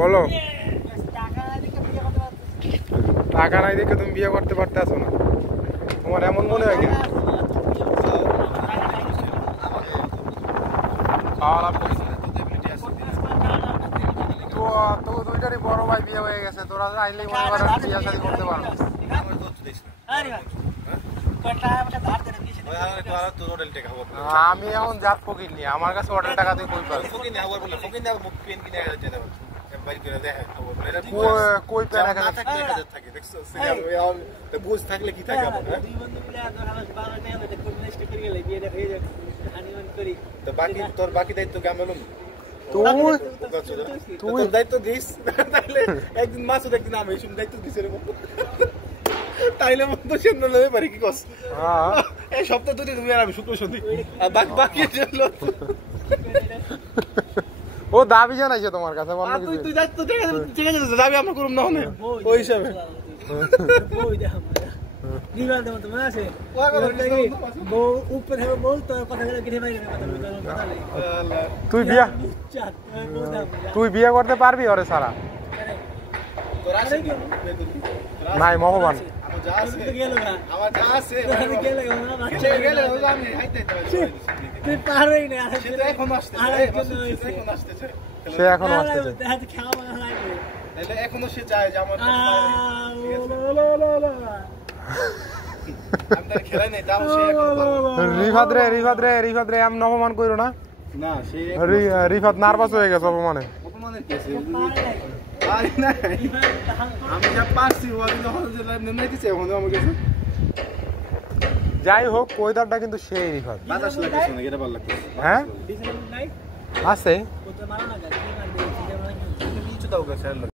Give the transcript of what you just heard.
বলো। টাকা নাই দেখে তুমি বিয়ে করতে পারতেছো না, তোমার এমন মনে হয় কেন? তো দুইটারই বড় ভাই বিয়ে হয়ে গেছে, তোরা আইলেই মনে করেন বিয়ে শাদী করতে পারো। আমি এখন জাত ফকির নি, আমার কাছে হোটেল টাকা দিয়ে কই পাবো? কই পেন থাকলে কি থাকে বাকি তোর বাকি দায়িত্ব কেমন? তুই দায়িত্ব দিস, তাইলে একদিন মাসুদ একদিন আমি দায়িত্ব দিস, তাইলে মতো সেন্দ্র নেবে পারি কি কস? এই সপ্তাহ দুদিন তুমি আর আমি শুক্র শনি, আর বাকি ও দাবি জানাইছে তোমার কাছে? তুই দায়িত্ব ঠিক আছে, দাবি আমরা করুম না ওই হিসাবে। তুই বিয়ে করতে পারবি ওরে সারা? নাই মহবান সে এখনো এখনো সে চায় যে আমার রিফাত রে আমি অপমান করো না। রিফাত নার্ভাস হয়ে গেছে অপমানে। যাই হোক ওয়েদারটা কিন্তু সেই রিফাত। হ্যাঁ আছে।